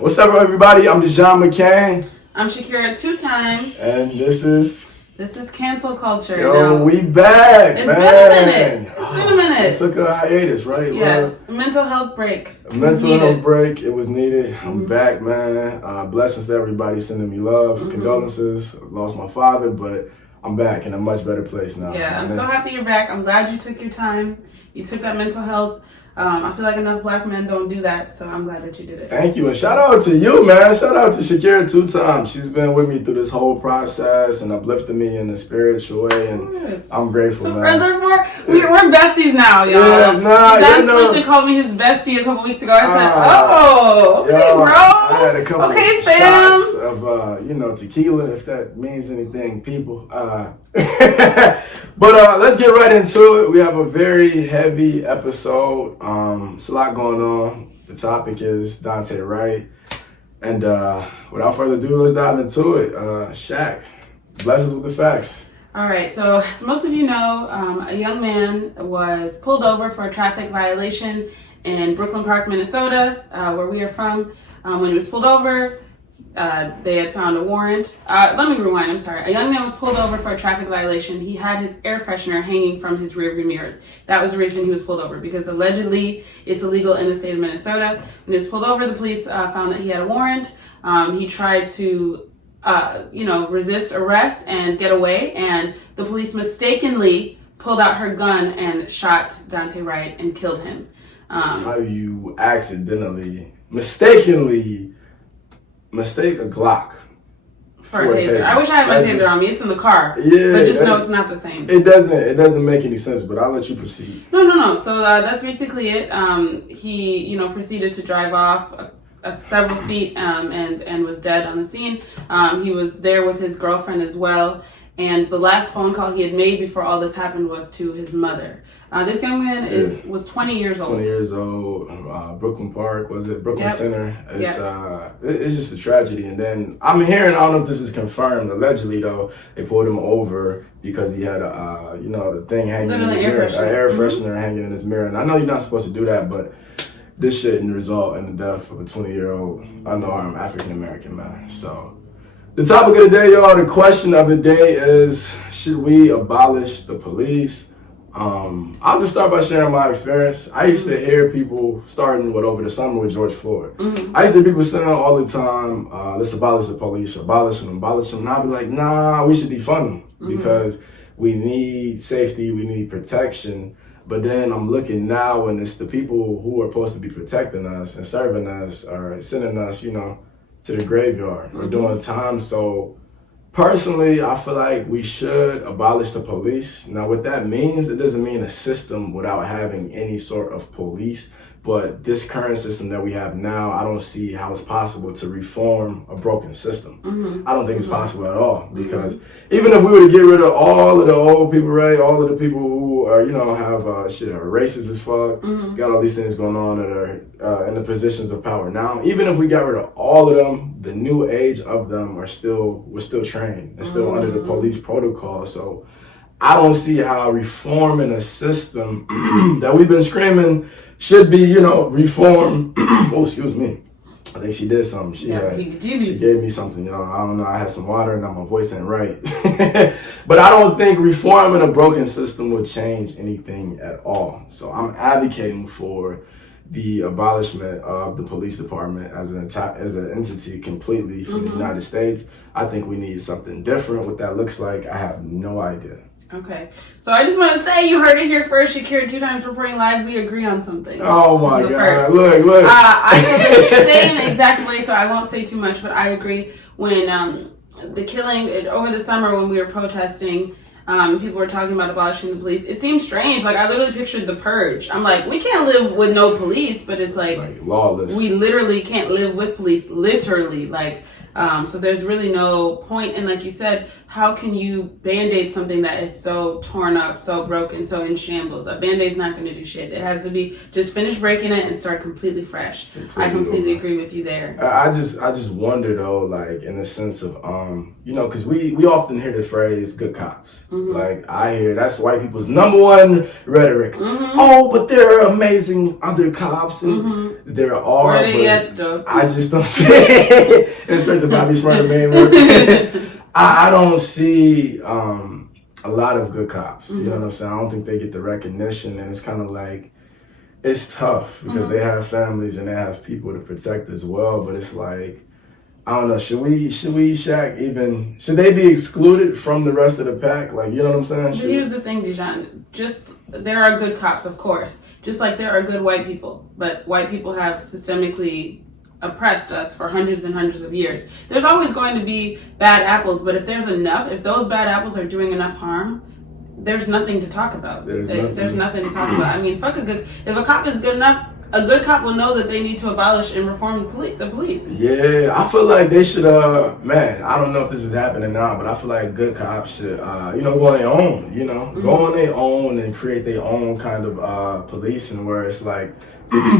What's up, everybody? I'm Dijon McCain. I'm Shakirah 2 times. And this is cancel culture. Yo, we back, It's man. been a minute. It took a hiatus, right? Yeah, a mental health break. A mental health break. It was needed. I'm back, man. Blessings to everybody sending me love. Condolences. I lost my father, but I'm back in a much better place now. Yeah, I'm so happy you're back. I'm glad you took your time. You took that mental health. I feel like enough black men don't do that, so I'm glad that you did it. Thank you, and shout out to you, man. Shout out to Shakirah 2 times. She's been with me through this whole process and uplifted me in a spiritual way, and I'm grateful, so man. Friends are for we're besties now, y'all. Yeah, John slipped and called me his bestie a couple weeks ago. I said, okay, bro. I had a couple shots of tequila, if that means anything, people. But let's get right into it. We have a very heavy episode. It's a lot going on. The topic is Daunte Wright. And without further ado, let's dive into it. Shaq, bless us with the facts. All right, so as most of you know, a young man was pulled over for a traffic violation in Brooklyn Park, Minnesota, where we are from. When he was pulled over, they had found a warrant. Let me rewind, I'm sorry. A young man was pulled over for a traffic violation. He had his air freshener hanging from his rearview mirror. That was the reason he was pulled over, because allegedly it's illegal in the state of Minnesota. When he was pulled over, the police found that he had a warrant. He tried to resist arrest and get away, and the police mistakenly pulled out her gun and shot Daunte Wright and killed him. How do you mistakenly mistake a Glock for a taser? I wish I had my taser on me. It's in the car. Yeah, but just know it's not the same. It doesn't make any sense, but I'll let you proceed. No. So that's basically it. He proceeded to drive off several feet and was dead on the scene. He was there with his girlfriend as well. And the last phone call he had made before all this happened was to his mother. This young man was 20 years old. 20 years old. Brooklyn Park, was it? Brooklyn Center. It's just a tragedy. And then I'm hearing, I don't know if this is confirmed, allegedly though, they pulled him over because he had the thing hanging in his mirror, an air freshener hanging in his mirror. And I know you're not supposed to do that, but this shouldn't result in the death of a 20-year-old unarmed African-American man. So the topic of the day, y'all, the question of the day is, should we abolish the police? I'll just start by sharing my experience. I used to hear people starting over the summer with George Floyd. I used to hear people saying all the time, let's abolish the police, abolish them. And I'll be like, nah, we should defund them because we need safety, we need protection. But then I'm looking now, and it's the people who are supposed to be protecting us and serving us or sending us, to the graveyard or doing time. So personally, I feel like we should abolish the police. Now, what that means, it doesn't mean a system without having any sort of police. But this current system that we have now, I don't see how it's possible to reform a broken system. I don't think it's possible at all, because even if we were to get rid of all of the old people, right, all of the people who are, have are racist as fuck, got all these things going on that are in the positions of power now. Even if we got rid of all of them, the new age of them we're still trained and still under the police protocol. So I don't see how reforming a system that we've been screaming should be, reformed. Oh, excuse me. I think she did something. She gave me something, I don't know. I had some water and now my voice ain't right. But I don't think reforming a broken system would change anything at all. So I'm advocating for the abolishment of the police department as an entity completely from the United States. I think we need something different. What that looks like, I have no idea. Okay, so I just want to say, you heard it here first. Shakirah 2 times reporting live. We agree on something. Oh my God! Look. I feel the same exact way, so I won't say too much. But I agree. When the killing over the summer, when we were protesting, people were talking about abolishing the police. It seemed strange. Like, I literally pictured The Purge. I'm like, we can't live with no police, but it's like lawless. We literally can't live with police. Literally, like. So there's really no point. And like you said, how can you Band-Aid something that is so torn up, so broken, so in shambles? A Band-Aid's not going to do shit. It has to be just finish breaking it and start completely fresh. I completely agree with you there. I just wonder though, like in the sense of, because we often hear the phrase "good cops." Like I hear that's white people's number one rhetoric. Oh, but there are amazing other cops, and there are. Where they at though? I just don't see it. Insert the Bobby Smurder main word. I don't see a lot of good cops. You know what I'm saying? I don't think they get the recognition, and it's kind of like. It's tough because they have families and they have people to protect as well. But it's like, I don't know, should we, Shaq, even, should they be excluded from the rest of the pack? Like, you know what I'm saying? But here's the thing, Dijon. There are good cops, of course. Just like there are good white people. But white people have systemically oppressed us for hundreds and hundreds of years. There's always going to be bad apples, but if those bad apples are doing enough harm, there's nothing to talk about. There's nothing to talk about. I mean, if a cop is good enough, a good cop will know that they need to abolish and reform the police. Yeah, I feel like they should, I don't know if this is happening now, but I feel like good cops should, go on their own, go on their own and create their own kind of policing where it's like,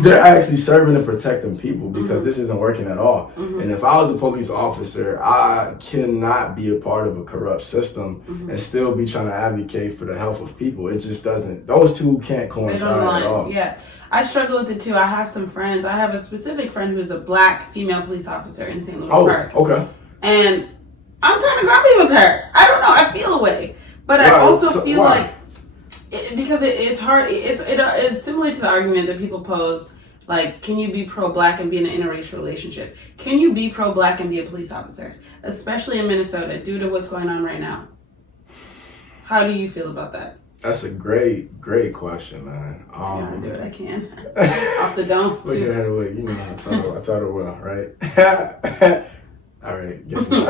they're actually serving and protecting people because this isn't working at all. And if I was a police officer, I cannot be a part of a corrupt system and still be trying to advocate for the health of people. It just doesn't. Those two can't coincide at all. Yeah, I struggle with it too. I have some friends. I have a specific friend who is a black female police officer in St. Louis Park. Okay. And I'm kind of grumpy with her. I don't know. I feel a way, but I also feel like. Because it's hard. It's similar to the argument that people pose, like, can you be pro-black and be in an interracial relationship? Can you be pro-black and be a police officer? Especially in Minnesota, due to what's going on right now. How do you feel about that? That's a great question, man. I'll do what I can. Off the dome. Look at her way. You know, I taught her well, right? All right, guess not.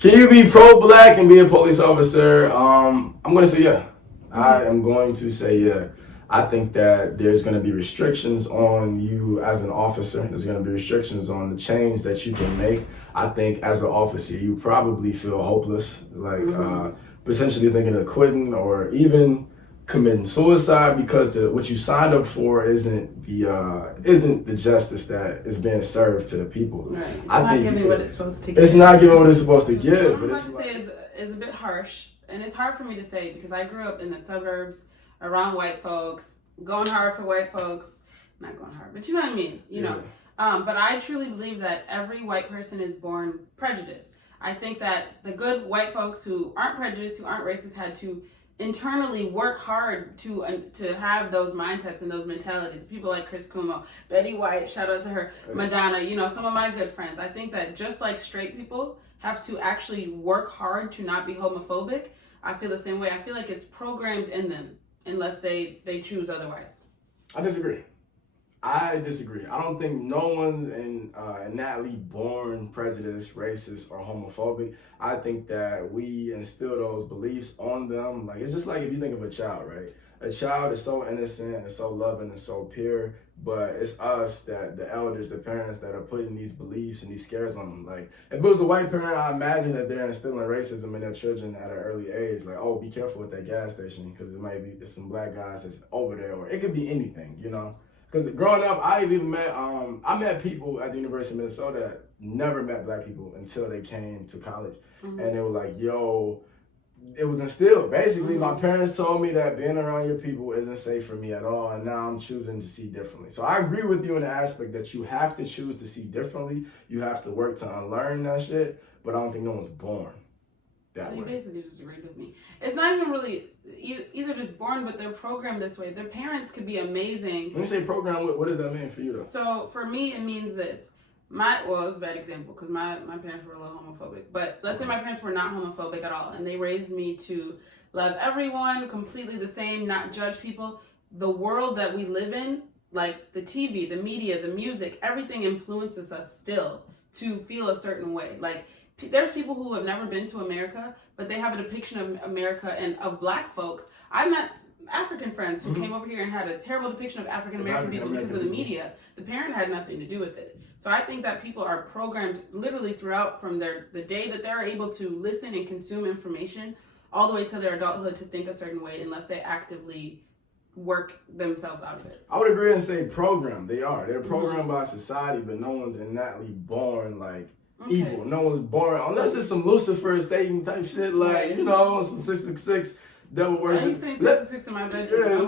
Can you be pro-black and be a police officer? I'm going to say yeah. I am going to say, yeah. I think that there's going to be restrictions on you as an officer. There's going to be restrictions on the change that you can make. I think as an officer, you probably feel hopeless, like potentially thinking of quitting or even committing suicide because what you signed up for isn't the justice that is being served to the people. Right. It's not giving what it's supposed to give. It's not giving what it's supposed to give. What I'm about to say is a bit harsh. And it's hard for me to say because I grew up in the suburbs around white folks, going hard for white folks. Not going hard, but you know what I mean, you know. But I truly believe that every white person is born prejudiced. I think that the good white folks who aren't prejudiced, who aren't racist, had to internally work hard to have those mindsets and those mentalities. People like Chris Cuomo, Betty White, shout out to her, Madonna, some of my good friends. I think that just like straight people have to actually work hard to not be homophobic, I feel the same way. I feel like it's programmed in them unless they choose otherwise. I disagree. I don't think no one's innately born prejudiced, racist, or homophobic. I think that we instill those beliefs on them. Like, it's just like if you think of a child, right? A child is so innocent and so loving and so pure, but it's us, that the elders, the parents, that are putting these beliefs and these scares on them. Like, if it was a white parent, I imagine that they're instilling racism in their children at an early age. Like, oh, be careful at that gas station because there's some black guys that's over there, or it could be anything, Because growing up, I met people at the University of Minnesota that never met black people until they came to college, and they were like, yo. It was instilled. Basically, my parents told me that being around your people isn't safe for me at all, and now I'm choosing to see differently. So I agree with you in the aspect that you have to choose to see differently. You have to work to unlearn that shit, but I don't think no one's born that way. You basically just agreed with me. It's not even really either just born, but they're programmed this way. Their parents could be amazing. When you say program, what does that mean for you, though? So for me, it means this. It was a bad example because my parents were a little homophobic. But let's say my parents were not homophobic at all, and they raised me to love everyone, completely the same, not judge people. The world that we live in, like the TV, the media, the music, everything influences us still to feel a certain way. Like, there's people who have never been to America, but they have a depiction of America and of black folks. I met African friends who came over here and had a terrible depiction of African American people because of the media. The parent had nothing to do with it. So I think that people are programmed literally throughout from the day that they're able to listen and consume information all the way to their adulthood to think a certain way unless they actively work themselves out of it. I would agree and say programmed. They're programmed by society, but no one's innately born like evil. No one's born unless it's some Lucifer, Satan type shit, like some 666 devil worship. Why are you saying 666 in my bedroom? Yeah,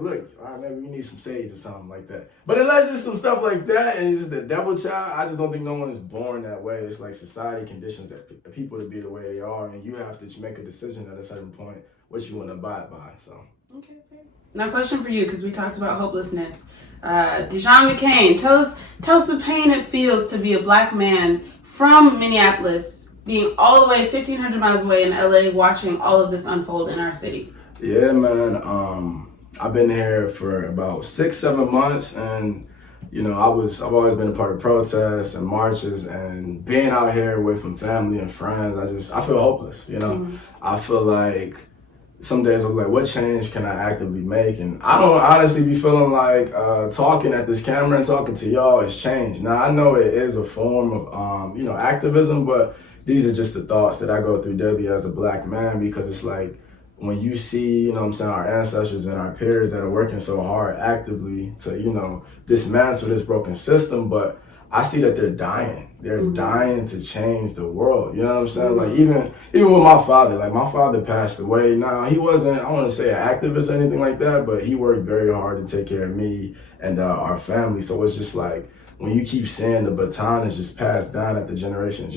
look. All right, maybe we need some sage or something like that. But unless it's some stuff like that and it's just a devil child, I just don't think no one is born that way. It's like society conditions that people to be the way they are, and you have to make a decision at a certain point what you want to abide by. So. Okay, fair. Now, question for you, because we talked about hopelessness. Dijon McCain, tell us the pain it feels to be a black man from Minneapolis, being all the way 1,500 miles away in LA, watching all of this unfold in our city. Yeah, man. I've been here for about 6-7 months, and I've always been a part of protests and marches, and being out here with my family and friends, I feel hopeless. I feel like some days I'm like, what change can I actively make? And I don't honestly be feeling like talking at this camera and talking to y'all is change. Now, I know it is a form of, activism, but these are just the thoughts that I go through daily as a black man, because it's like when you see, our ancestors and our peers that are working so hard actively to, dismantle this broken system, but I see that they're dying. They're dying to change the world. You know what I'm saying? Like even with my father, like my father passed away. Now he wasn't, I want to say an activist or anything like that, but he worked very hard to take care of me and our family. So it's just like, when you keep saying the baton is just passed down at the generation,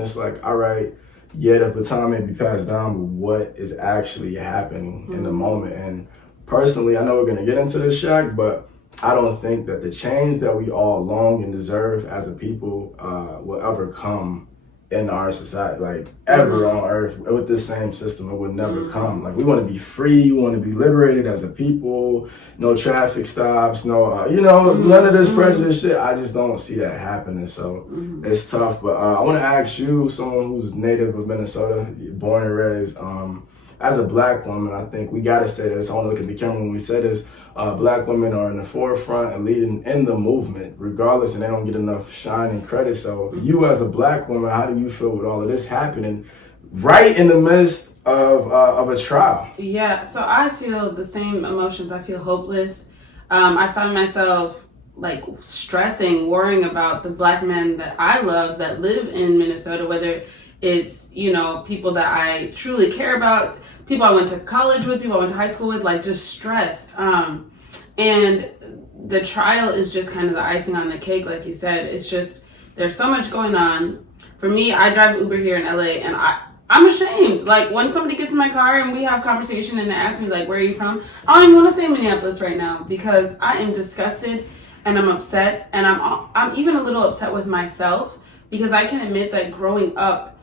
it's like, all right, yeah, the baton may be passed down, but what is actually happening in the moment? And personally, I know we're going to get into this, Shaq, but I don't think that the change that we all long and deserve as a people will ever come in our society, like ever on earth with this same system. It would never come. Like we want to be free, we want to be liberated as a people, no traffic stops, no, none of this prejudice shit. I just don't see that happening. So it's tough. But I want to ask you, someone who's native of Minnesota, born and raised, as a black woman, I think we got to say this. I want to look at the camera when we say this. Black women are in the forefront and leading in the movement, regardless, and they don't get enough shine and credit. So you as a black woman, how do you feel with all of this happening right in the midst of a trial? Yeah, so I feel the same emotions. I feel hopeless. I find myself like stressing, worrying about the black men that I love that live in Minnesota, whether it's, people that I truly care about, people I went to college with, people I went to high school with, like just stressed. And the trial is just kind of the icing on the cake, like you said. It's just, there's so much going on. For me, I drive Uber here in LA, and I'm ashamed. Like when somebody gets in my car and we have conversation and they ask me like, where are you from? I don't even want to say Minneapolis right now because I am disgusted and I'm upset, and I'm even a little upset with myself because I can admit that growing up,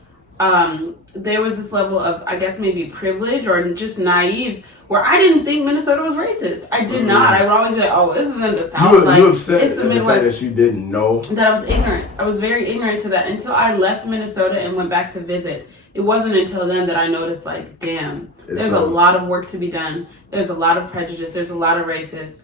there was this level of, I guess, maybe privilege or just naive where I didn't think Minnesota was racist. I did not. I would always be like, oh, this is in the South. You upset it's the Midwest. The fact that you didn't know? That I was ignorant. I was very ignorant to that until I left Minnesota and went back to visit. It wasn't until then that I noticed, like, damn, there's a lot of work to be done. There's a lot of prejudice. There's a lot of racist.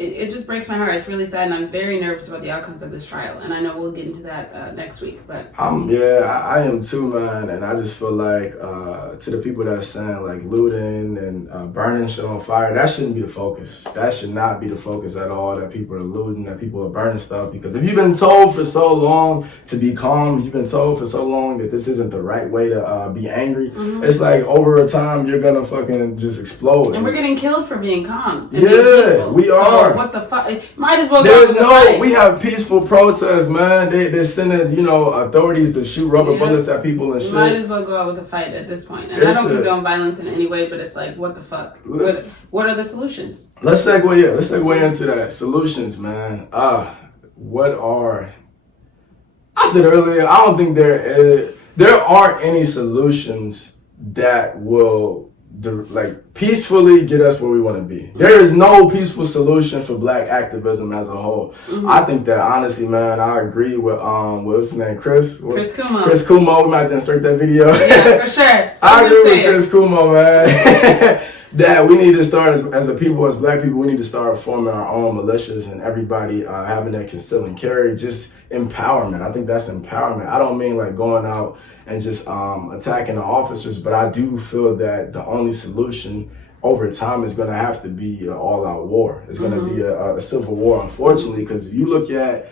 It just breaks my heart. It's really sad, and I'm very nervous about the outcomes of this trial. And I know we'll get into that next week. But I am too, man. And I just feel like to the people that are saying like looting and burning shit on fire, that shouldn't be the focus. That should not be the focus at all. That people are looting, that people are burning stuff. Because if you've been told for so long to be calm, you've been told for so long that this isn't the right way to be angry. It's like over a time you're gonna fucking just explode. And we're getting killed for being calm. And being peaceful. We are. What the fuck? Might as well go to the fight. We have peaceful protests, man. They're sending, authorities to shoot rubber bullets at people and shit. Might as well go out with a fight at this point. And I don't condone violence in any way, but it's like, what the fuck? What are the solutions? Let's segue into that. Solutions, man. What are... I said earlier, I don't think there aren't any solutions that will peacefully get us where we want to be. There is no peaceful solution for black activism as a whole. I think that honestly, man, I agree with what's his name, Chris Cuomo. Chris Cuomo. We might have to insert that video. Yeah, for sure. I agree with Chris Cuomo, man. that we need to start as a people, as black people, we need to start forming our own militias and everybody having that conceal and carry, just empowerment. I think that's empowerment. I don't mean like going out and just attacking the officers, but I do feel that the only solution over time is going to have to be an all-out war. It's going to be a civil war, unfortunately, because you look at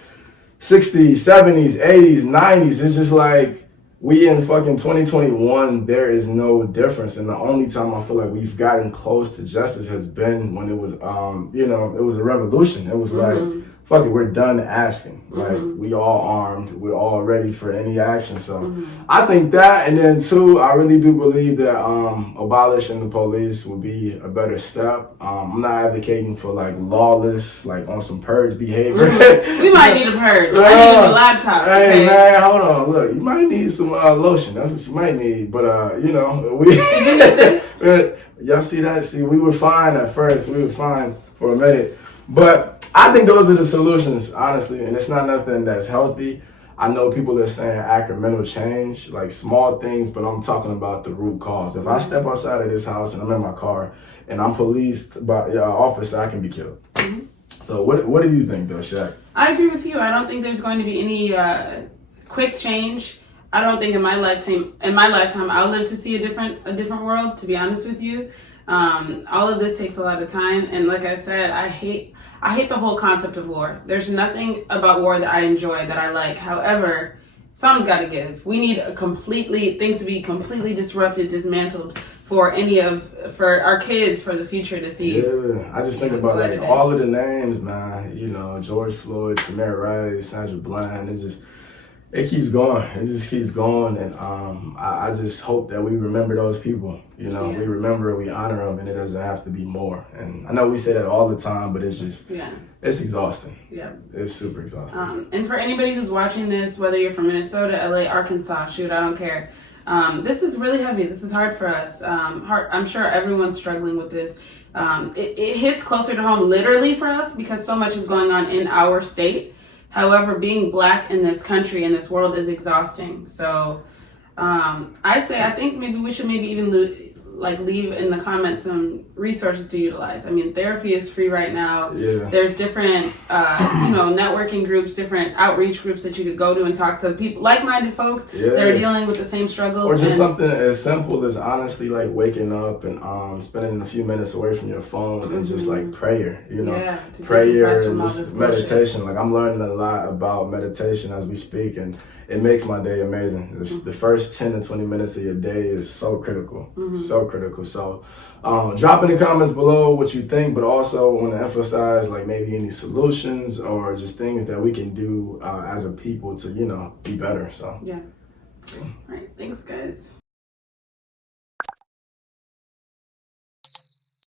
60s, 70s, 80s, 90s, it's just like we in fucking 2021, there is no difference. And the only time I feel like we've gotten close to justice has been when it was, it was a revolution. It was like, fuck it, we're done asking. Like, we all armed, we're all ready for any action. So I think that, and then two, I really do believe that abolishing the police would be a better step. I'm not advocating for like lawless, like on some purge behavior. We might need a purge. I need a new laptop. Hey man, hold on, look, you might need some lotion. That's what you might need. But we. Did you get this? Y'all see that? See, we were fine at first. We were fine for a minute. But I think those are the solutions, honestly, and it's not nothing that's healthy. I know people are saying incremental change, like small things, but I'm talking about the root cause. If I step outside of this house and I'm in my car and I'm policed by an officer, I can be killed. So what do you think, though, Shaq? I agree with you. I don't think there's going to be any quick change. I don't think in my lifetime I'll live to see a different world, to be honest with you. All of this takes a lot of time, and like I said, I hate the whole concept of war. There's nothing about war that I enjoy, that I like. However, something's got to give. We need things to be completely disrupted, dismantled for our kids, for the future to see. Yeah, I just think about like all of the names, man. You know, George Floyd, Shakirah Wright, Sandra Bland. It keeps going. It just keeps going, and I just hope that we remember those people. You know, we remember, we honor them, and it doesn't have to be more. And I know we say that all the time, but it's just it's exhausting. Yeah, it's super exhausting. And for anybody who's watching this, whether you're from Minnesota, LA, Arkansas, shoot, I don't care. This is really heavy. This is hard for us. I'm sure everyone's struggling with this. It hits closer to home, literally, for us, because so much is going on in our state. However, being black in this country, in this world, is exhausting. So I think maybe we should even leave in the comments some resources to utilize. I mean, therapy is free right now. Yeah. There's different, networking groups, different outreach groups that you could go to and talk to people, like-minded folks that are dealing with the same struggles. Or just something as simple as honestly like waking up and spending a few minutes away from your phone and just like prayer, prayer and just meditation. Like I'm learning a lot about meditation as we speak, and it makes my day amazing. The first 10 to 20 minutes of your day is so critical, so critical. So drop in the comments below what you think, but also want to emphasize like maybe any solutions or just things that we can do as a people to, be better. So yeah. All right. Thanks, guys.